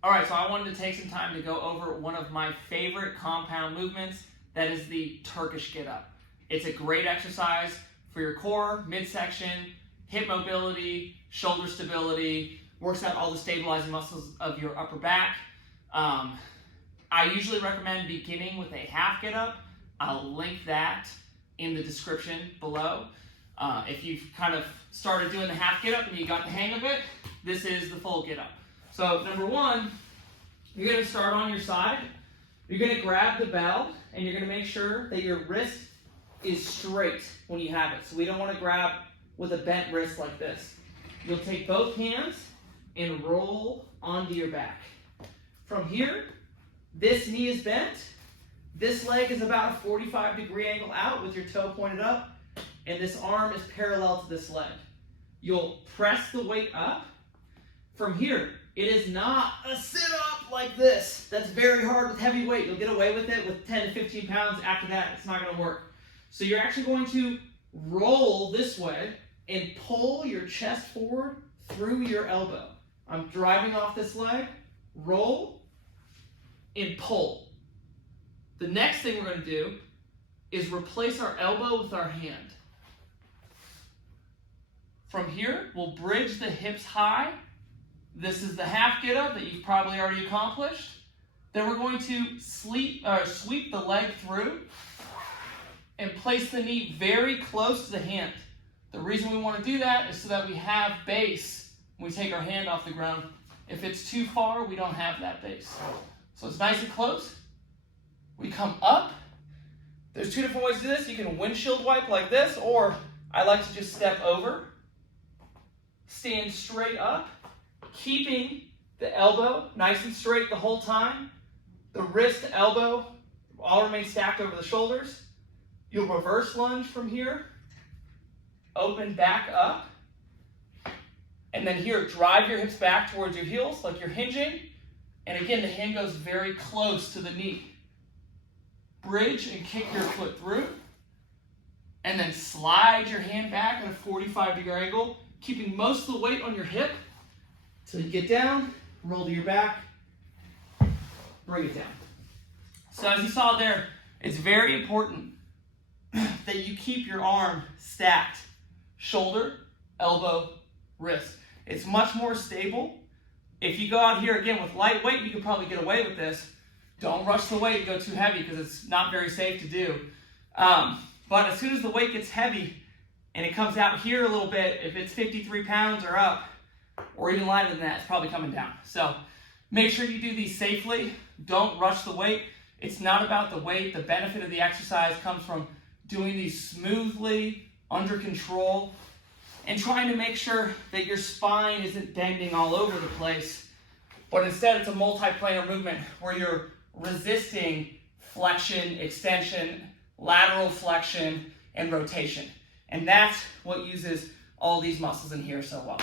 All right, so I wanted to take some time to go over one of my favorite compound movements, that is the Turkish Get Up. It's a great exercise for your core, midsection, hip mobility, shoulder stability, works out all the stabilizing muscles of your upper back. I usually recommend beginning with a half get up. I'll link that in the description below. If you've kind of started doing the half get up and you got the hang of it, this is the full get up. So number one, you're going to start on your side. You're going to grab the bell and you're going to make sure that your wrist is straight when you have it. So we don't want to grab with a bent wrist like this. You'll take both hands and roll onto your back. From here, this knee is bent. This leg is about a 45-degree angle out with your toe pointed up, and this arm is parallel to this leg. You'll press the weight up. From here, it is not a sit-up like this. That's very hard with heavy weight. You'll get away with it with 10 to 15 pounds. After that, it's not going to work. So you're actually going to roll this way and pull your chest forward through your elbow. I'm driving off this leg, roll, and pull. The next thing we're going to do is replace our elbow with our hand. From here, we'll bridge the hips high. This is the half get up that you've probably already accomplished. Then we're going to sweep the leg through and place the knee very close to the hand. The reason we want to do that is so that we have base when we take our hand off the ground. If it's too far, we don't have that base. So it's nice and close. We come up. There's two different ways to do this. You can windshield wipe like this, or I like to just step over. Stand straight up, keeping the elbow nice and straight the whole time. The wrist, elbow, all remain stacked over the shoulders. You'll reverse lunge from here. Open back up. And then here, drive your hips back towards your heels like you're hinging. And again, the hand goes very close to the knee. Bridge and kick your foot through. And then slide your hand back at a 45-degree angle, keeping most of the weight on your hip till you get down, roll to your back, bring it down. So as you saw there, it's very important that you keep your arm stacked. Shoulder, elbow, wrist. It's much more stable. If you go out here again with light weight, you can probably get away with this. Don't rush the weight and go too heavy because it's not very safe to do. But as soon as the weight gets heavy and it comes out here a little bit, if it's 53 pounds or up, or even lighter than that, it's probably coming down. So make sure you do these safely. Don't rush the weight. It's not about the weight. The benefit of the exercise comes from doing these smoothly, under control, and trying to make sure that your spine isn't bending all over the place, but instead it's a multi-planar movement where you're resisting flexion, extension, lateral flexion, and rotation. And that's what uses all these muscles in here so well.